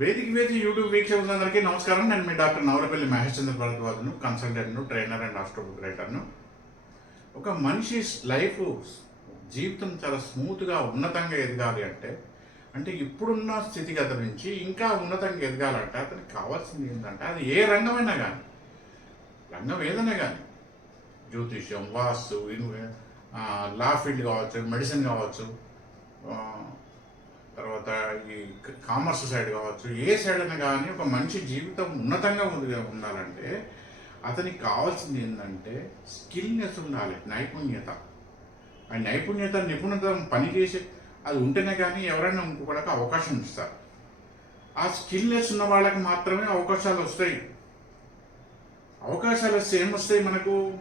వేదిక వేది యూట్యూబ్ వీక్షకులందరికీ నమస్కారం. నేను మీ డాక్టర్ నవరపల్లి మహేష్ చంద్ర భరద్వాజ్ను కన్సల్టెంట్ను ట్రైనర్ అండ్ ఆస్ట్రోబుక్ రైటర్ను ఒక మనిషి లైఫ్ జీవితం చాలా స్మూత్గా ఉన్నతంగా ఎదగాలి అంటే అంటే ఇప్పుడున్న స్థితిగత నుంచి ఇంకా ఉన్నతంగా ఎదగాలంటే అతనికి కావాల్సింది ఏంటంటే అది ఏ రంగమైనా కానీ రంగం ఏదైనా కానీ జ్యోతిష్యం వాస్తు లా ఫీల్డ్ కావచ్చు మెడిసిన్ కావచ్చు తర్వాత ఈ కామర్స్ సైడ్ కావచ్చు ఏ సైడ్ అయినా కానీ ఒక మనిషి జీవితం ఉన్నతంగా ఉంది ఉండాలంటే అతనికి కావాల్సింది ఏంటంటే స్కిల్నెస్ ఉండాలి నైపుణ్యత. ఆ నైపుణ్యత నిపుణత పని చేసే అది ఉంటేనే కానీ ఎవరైనా ఇంకొకరికి అవకాశం ఇస్తారు. ఆ స్కిల్నెస్ ఉన్న వాళ్ళకి మాత్రమే అవకాశాలు వస్తాయి. అవకాశాలు వస్తే ఏమొస్తాయి మనకు?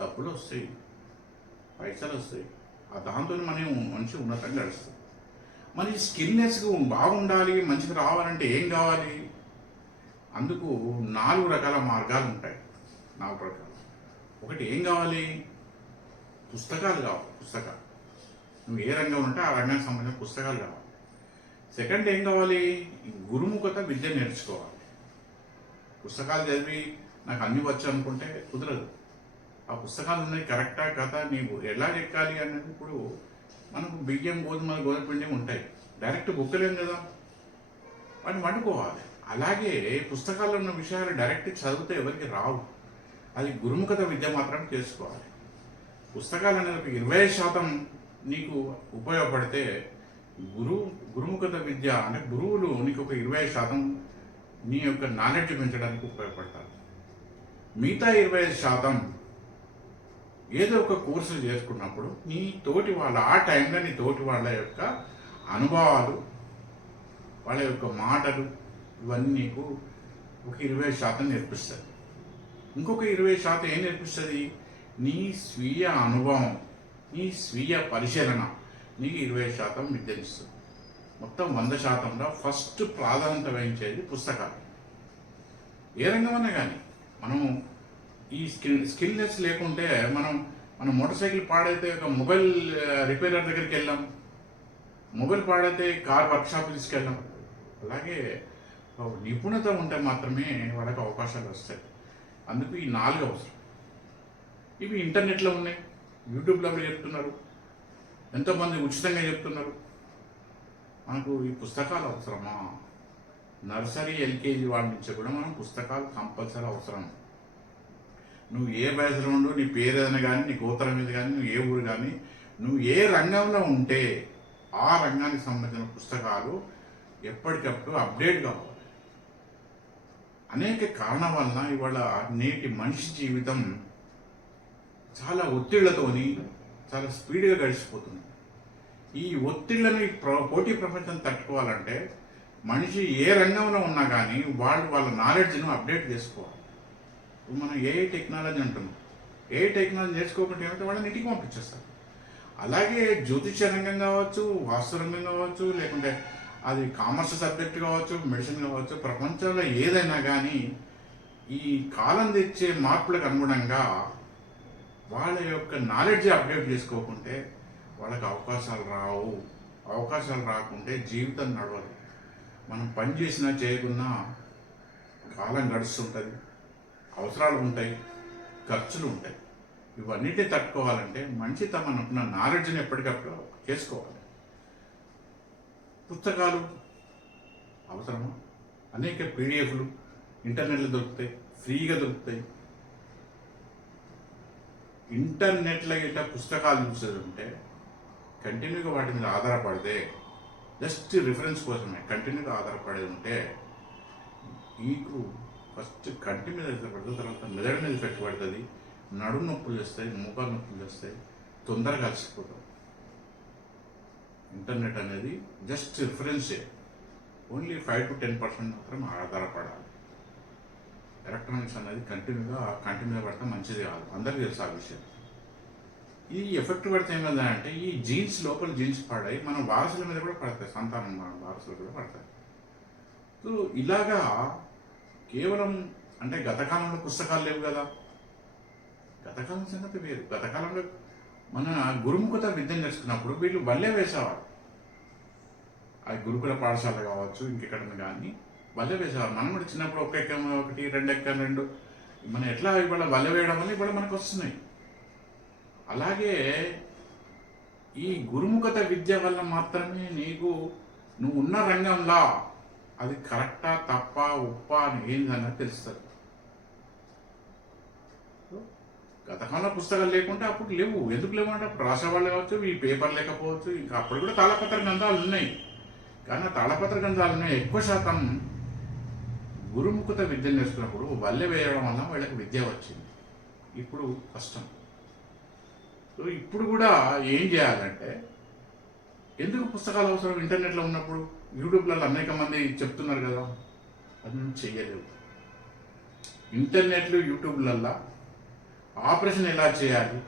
డబ్బులు వస్తాయి పైసలు వస్తాయి. ఆ దాంతో మనం మనిషి ఉన్నతంగా గడుస్తాం. మరి స్కిన్నెస్ బాగుండాలి మంచిది రావాలంటే ఏం కావాలి? అందుకు నాలుగు రకాల మార్గాలు ఉంటాయి నాలుగు రకాలు ఒకటి ఏం కావాలి? పుస్తకాలు కావాలి పుస్తకాలు. నువ్వు ఏ రంగం ఉంటే ఆ రంగానికి సంబంధించిన పుస్తకాలు కావాలి. సెకండ్ ఏం కావాలి? గురుముఖత విద్య నేర్చుకోవాలి. పుస్తకాలు చదివి నాకు అన్ని వచ్చు అనుకుంటే కుదరదు. ఆ పుస్తకాలు ఉన్నాయి కరెక్టా కథ నీవు ఎలా ఎక్కాలి అనేది ఇప్పుడు మనకు బియ్యం గోధుమ గోధుమ పిండి ఉంటాయి. డైరెక్ట్ బుక్కలేం కదా? వాటిని వండుకోవాలి. అలాగే పుస్తకాల్లో ఉన్న విషయాలు డైరెక్ట్ చదివితే ఎవరికి రావు. అది గురుముఖత విద్య మాత్రం చేసుకోవాలి. పుస్తకాలు అనేది ఒక ఇరవై శాతం నీకు ఉపయోగపడితే గురువు గురుముఖత విద్య అంటే గురువులు నీకు ఒక ఇరవై శాతం నీ యొక్క నాలెడ్జ్ పెంచడానికి ఉపయోగపడతారు. మిగతా ఇరవై శాతం ఏదో ఒక కోర్సులు చేసుకున్నప్పుడు నీ తోటి వాళ్ళ ఆ టైంలో నీ తోటి వాళ్ళ యొక్క అనుభవాలు వాళ్ళ యొక్క మాటలు ఇవన్నీ నీకు ఒక ఇరవై శాతం నేర్పిస్తుంది ఇంకొక ఇరవై శాతం ఏం నేర్పిస్తుంది? నీ స్వీయ అనుభవం నీ స్వీయ పరిశీలన నీకు ఇరవై శాతం విద్యనిస్తుంది. మొత్తం వంద శాతంలో ఫస్ట్ ప్రాధాన్యత వహించేది పుస్తకాలు. ఏ రంగమన్నా కానీ మనం ఈ స్కిల్ స్కిల్నెస్ లేకుంటే మనం మనం మోటార్ సైకిల్ పాడైతే ఒక మొబైల్ రిపేరర్ దగ్గరికి వెళ్ళాం. మొబైల్ పాడైతే కార్ వర్క్షాప్ తీసుకెళ్ళాం. అలాగే నిపుణత ఉంటే మాత్రమే వాళ్ళకి అవకాశాలు వస్తాయి. అందుకు ఈ నాలుగు అవసరం. ఇవి ఇంటర్నెట్లో ఉన్నాయి. యూట్యూబ్లో కూడా చెప్తున్నారు. ఎంతోమంది ఉచితంగా చెప్తున్నారు. మనకు ఈ పుస్తకాలు అవసరమా? నర్సరీ ఎల్కేజీ వాడి నుంచి కూడా మనం పుస్తకాలు కంపల్సరీ అవసరం. నువ్వు ఏ వయసులో ఉండు నీ పేరు ఏదైనా కానీ నీ గోత్రం మీద కానీ నువ్వు ఏ ఊరు కానీ నువ్వు ఏ రంగంలో ఉంటే ఆ రంగానికి సంబంధించిన పుస్తకాలు ఎప్పటికప్పుడు అప్డేట్ కావాలి అనేక కారణాల వలన ఇవాళ నేటి మనిషి జీవితం చాలా ఒత్తిళ్ళతోని చాలా స్పీడ్గా గడిచిపోతుంది. ఈ ఒత్తిళ్ళను ప్ర- పోటీ ప్రపంచం తట్టుకోవాలంటే మనిషి ఏ రంగంలో ఉన్నా కానీ వాళ్ళు వాళ్ళ నాలెడ్జ్ను అప్డేట్ చేసుకోవాలి. మనం ఏ టెక్నాలజీ అంటున్నాం. ఏ టెక్నాలజీ నేర్చుకోకుండా ఏమంటే వాళ్ళని ఇంటికి పంపించేస్తారు. అలాగే జ్యోతిష రంగం కావచ్చు వాస్తు రంగం కావచ్చు లేకుంటే అది కామర్స్ సబ్జెక్ట్ కావచ్చు మెడిసిన్ కావచ్చు ప్రపంచంలో ఏదైనా కానీ ఈ కాలం తెచ్చే మార్పులకు అనుగుణంగా వాళ్ళ యొక్క నాలెడ్జ్ అప్డేట్ చేసుకోకుంటే వాళ్ళకి అవకాశాలు రావు. అవకాశాలు రాకుంటే జీవితం నడవదు. మనం పని చేసినా చేయకున్నా కాలం గడుస్తుంటుంది. అవసరాలు ఉంటాయి ఖర్చులు ఉంటాయి ఇవన్నిటిని తట్టుకోవాలంటే మనిషి తమనుకున్న నాలెడ్జ్ని ఎప్పటికప్పుడు చేసుకోవాలి. పుస్తకాలు అవసరమా? అనేక పీడిఎఫ్లు ఇంటర్నెట్లో దొరుకుతాయి ఫ్రీగా దొరుకుతాయి. ఇంటర్నెట్లో గిట్ట పుస్తకాలు చూసేదంటే కంటిన్యూగా వాటి మీద ఆధారపడితే జస్ట్ రిఫరెన్స్ కోసమే కంటిన్యూగా ఆధారపడేది ఉంటే మీకు ఫస్ట్ కంటి మీద ఎఫెక్ట్ పడుతుంది తర్వాత మెదడు మీద ఎఫెక్ట్ పడుతుంది. నడుము నొప్పులు వస్తాయి మోకాలు నొప్పులు వస్తాయి తొందరగా అలసిపోతాం. ఇంటర్నెట్ అనేది just రిఫరెన్సే only five to ten percent మాత్రం ఆధారపడాలి. ఎలక్ట్రానిక్స్ అనేది కంటిన్యూగా కంటి మీద పడితే మంచిది కాదు. అందరికీ తెలుసు ఆ విషయం. ఈ ఎఫెక్ట్ పడితే ఏమైందంటే ఈ జీన్స్ లోపల జీన్స్ పడాయి మన వారసుల మీద కూడా పడతాయి. సంతానం మన వారసులు కూడా పడతాయి. సో ఇలాగా కేవలం అంటే గతకాలంలో పుస్తకాలు లేవు కదా? గతకాలం సంగతి వేరు. గతకాలంలో మన గురుముఖత విద్య నేర్చుకున్నప్పుడు వీళ్ళు వల్లే వేసేవారు. అది గురుకుల పాఠశాల కావచ్చు ఇంకెక్కడ కానీ వల్ల వేసేవారు. మనం కూడా చిన్నప్పుడు ఒక ఎక్కం ఒకటి రెండు ఎక్కం రెండు మనం ఎట్లా ఇవాళ వల్ల వేయడం వల్ల ఇవాళ మనకు వస్తున్నాయి. అలాగే ఈ గురుముఖత విద్య వల్ల మాత్రమే నీకు నువ్వు ఉన్న రంగంలో అది కరెక్టా తప్ప ఉప్ప అని ఏందన్నది తెలుస్తుంది. గతకాలంలో పుస్తకాలు లేకుంటే అప్పుడు లేవు. ఎందుకు లేవు అంటే అప్పుడు రాసేవాళ్ళు కావచ్చు ఈ పేపర్ లేకపోవచ్చు ఇంకా అప్పుడు కూడా తాళపత్ర గ్రంథాలు ఉన్నాయి. కానీ ఆ తాళపత్ర గ్రంథాలు ఉన్నాయి. ఎక్కువ శాతం గురుముఖత విద్య నేర్చుకున్నప్పుడు వల్లె వేయడం వల్ల వాళ్ళకి విద్య వచ్చింది. ఇప్పుడు కష్టం. సో ఇప్పుడు కూడా ఏం చేయాలంటే ఎందుకు పుస్తకాలు అవసరం? ఇంటర్నెట్లో ఉన్నప్పుడు యూట్యూబ్లలో అనేక మంది చెప్తున్నారు కదా అది నువ్వు చెయ్యలేవు. ఇంటర్నెట్లు యూట్యూబ్లల్లో ఆపరేషన్ ఎలా చేయాలి?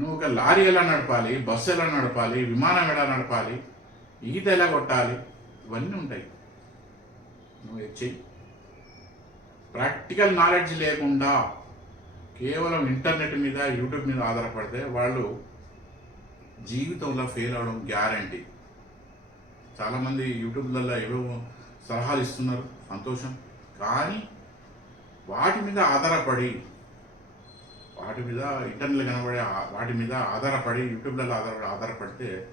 నువ్వు ఒక లారీ ఎలా నడపాలి? బస్సు ఎలా నడపాలి? విమానం ఎలా నడపాలి? ఈత ఎలా కొట్టాలి? ఇవన్నీ ఉంటాయి. నువ్వు చెయ్యి. ప్రాక్టికల్ నాలెడ్జ్ లేకుండా కేవలం ఇంటర్నెట్ మీద యూట్యూబ్ మీద ఆధారపడితే వాళ్ళు జీవితంలో ఫెయిల్ అవడం గ్యారంటీ. చాలామంది యూట్యూబ్లలో ఏవేవో సలహాలు ఇస్తున్నారు. సంతోషం. కానీ వాటి మీద ఆధారపడి వాటి మీద ఇంటర్నల్ కనబడే వాటి మీద ఆధారపడి యూట్యూబ్లలో ఆధార ఆధారపడితే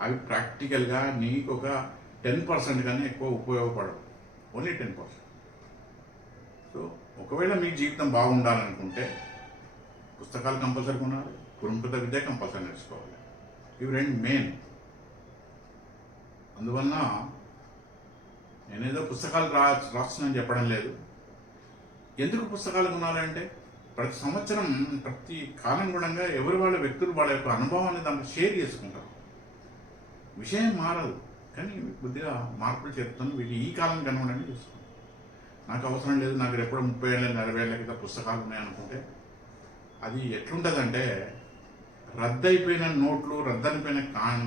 అవి ప్రాక్టికల్గా నీకు ఒక టెన్ పర్సెంట్ కన్నా ఎక్కువ ఉపయోగపడవు. Only ten percent. సో ఒకవేళ మీ జీవితం బాగుండాలనుకుంటే పుస్తకాలు కంపల్సరీ కొనాలి కుటుంబ విద్య కంపల్సరీ నేర్చుకోవాలి. ఇవి రెండు మెయిన్. అందువలన నేనేదో పుస్తకాలు రా రాస్తున్నాను చెప్పడం లేదు. ఎందుకు పుస్తకాలు కొనాలంటే ప్రతి సంవత్సరం ప్రతి కాలం గుణంగా ఎవరి వాళ్ళ వ్యక్తులు వాళ్ళ యొక్క అనుభవాన్ని దాంట్లో షేర్ చేసుకుంటారు విషయం మారదు కానీ కొద్దిగా మార్పులు చెప్తాను వీటి ఈ కాలం కనుగొనని చూసుకుంటాం. నాకు అవసరం లేదు నాకు ఎప్పుడో ముప్పై ఏళ్ళ నలభై ఏళ్ళ కింద పుస్తకాలు ఉన్నాయనుకుంటే అది ఎట్లుంటుందంటే రద్దయిపోయిన నోట్లు రద్దనిపోయిన కాన్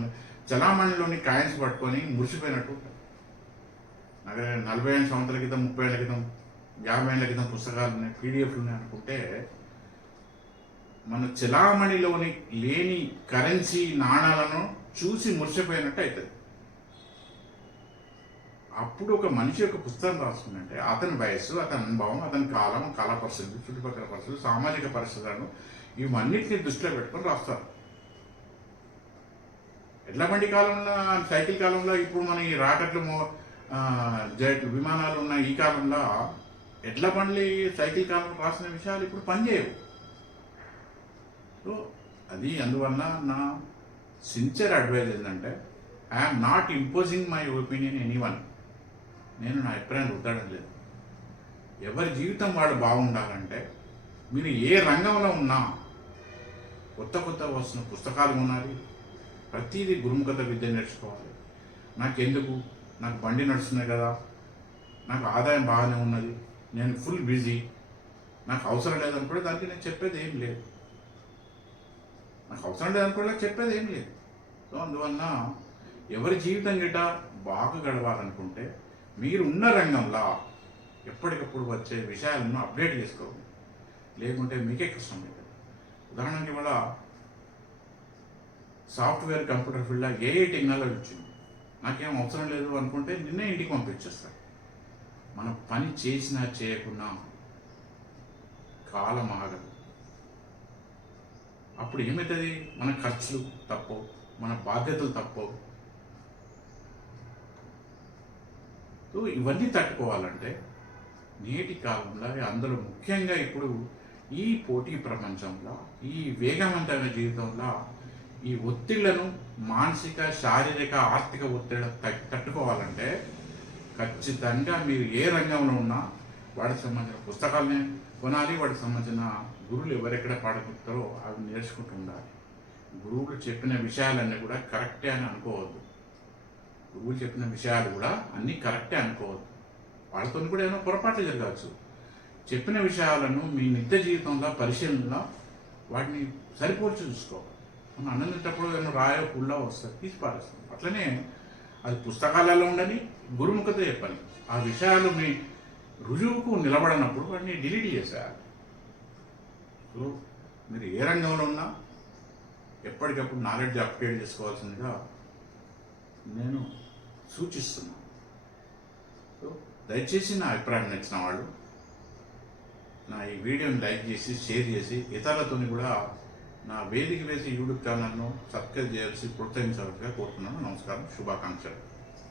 చలామణిలోని కాయిన్స్ పట్టుకొని మురిసిపోయినట్టు. నాకు నలభై ఐదు సంవత్సరాల క్రితం ముప్పై ఏళ్ళ క్రితం యాభై ఏళ్ళ క్రితం పుస్తకాలు ఉన్నాయి పీడిఎఫ్లు ఉన్నాయి అనుకుంటే మన చలామణిలోని లేని కరెన్సీ నాణాలను చూసి మురిసిపోయినట్టు అవుతుంది అప్పుడు ఒక మనిషి యొక్క పుస్తకం రాసుకుందంటే అతని వయస్సు అతని అనుభవం అతని కాలం కళా పరిస్థితి చుట్టుపక్కల పరిస్థితులు సామాజిక పరిస్థితులను ఇవన్నిటిని దృష్టిలో పెట్టుకొని రాస్తారు. ఎడ్ల బండి కాలంలో సైకిల్ కాలంలో ఇప్పుడు మన ఈ రాకెట్లు జెట్ విమానాలు ఉన్న ఈ కాలంలో ఎడ్ల బండ్లు సైకిల్ కాలంలో రాసిన విషయాలు ఇప్పుడు పనిచేయవు. సో అది అందువల్ల నా సిన్సియర్ అడ్వైజ్ ఏంటంటే I'm not imposing my opinion anyone నేను నా అభిప్రాయం రుద్దడం లేదు. ఎవరి జీవితం వాడు బాగుండాలంటే మీరు ఏ రంగంలో ఉన్నా కొత్త కొత్త వస్తున్న పుస్తకాలు కొనాలి ప్రతిదీ గురుముఖత విద్య నేర్చుకోవాలి. నాకెందుకు? నాకు బండి నడుస్తున్నాయి కదా. నాకు ఆదాయం బాగానే ఉన్నది. నేను ఫుల్ బిజీ. నాకు అవసరం లేదనుకుంటే దానికి నేను చెప్పేది ఏం లేదు. నాకు అవసరం లేదనుకోవడం చెప్పేది ఏం లేదు. సో అందువలన ఎవరి జీవితం గిట్ట బాగా గడవాలనుకుంటే మీరు ఉన్న రంగంలో ఎప్పటికప్పుడు వచ్చే విషయాలను అప్డేట్ చేసుకోండి లేకుంటే మీకే కష్టం లేదు ఉదాహరణకి ఇవాళ సాఫ్ట్వేర్ కంప్యూటర్ ఫీల్డ్లో ఏఐ టెక్నాలజీ వచ్చింది? నాకేం అవసరం లేదు అనుకుంటే నిన్నే ఇంటికి పంపించేస్తారు మనం పని చేసినా చేయకున్నా కాలం ఆగదు. అప్పుడు ఏమవుతుంది మన ఖర్చులు తప్పవు మన బాధ్యతలు తప్పవు. సో ఇవన్నీ తట్టుకోవాలంటే నేటి కాలంలో అందులో ముఖ్యంగా ఇప్పుడు ఈ పోటీ ప్రపంచంలో ఈ వేగవంతమైన జీవితంలో ఈ ఒత్తిళ్ళను మానసిక శారీరక ఆర్థిక ఒత్తిడి తట్టుకోవాలంటే ఖచ్చితంగా మీరు ఏ రంగంలో ఉన్నా వాటికి సంబంధించిన పుస్తకాలని కొనాలి వాటికి సంబంధించిన గురువులు ఎవరెక్కడ పాడుకుంటారో అవి నేర్చుకుంటూ ఉండాలి. గురువులు చెప్పిన విషయాలన్నీ కూడా కరెక్టే అని అనుకోవద్దు. గురువులు చెప్పిన విషయాలు కూడా అన్నీ కరెక్టే అనుకోవద్దు. వాళ్ళతో కూడా ఏమైనా పొరపాట్లు జరగవచ్చు. చెప్పిన విషయాలను మీ నిత్య జీవితంలో పరిశీలనలో వాటిని సరిపోల్చి చూసుకోవాలి. మనం అన్నంటప్పుడు ఏమో రాయో పుల్లో వస్తుంది తీసి పారేస్తాం. అట్లనే అది పుస్తకాలలో ఉండని గురుముఖత చెప్పాలి. ఆ విషయాలు మీ రుజువుకు నిలబడినప్పుడు వాటిని డిలీట్ చేసేయాలి సో మీరు ఏ రంగంలో ఉన్నా ఎప్పటికప్పుడు నాలెడ్జ్ అప్గ్రేడ్ చేసుకోవాల్సిందిగా నేను సూచిస్తున్నాను సో దయచేసి నా అభిప్రాయం నచ్చిన వాళ్ళు నా ఈ వీడియోని లైక్ చేసి షేర్ చేసి ఇతరులతోని కూడా నా వేదిక వేసి యూట్యూబ్ ఛానల్ను సబ్స్క్రైబ్ చేయాల్సి ప్రోత్సహించాల్సిగా కోరుతున్నాను. నమస్కారం. శుభాకాంక్షలు.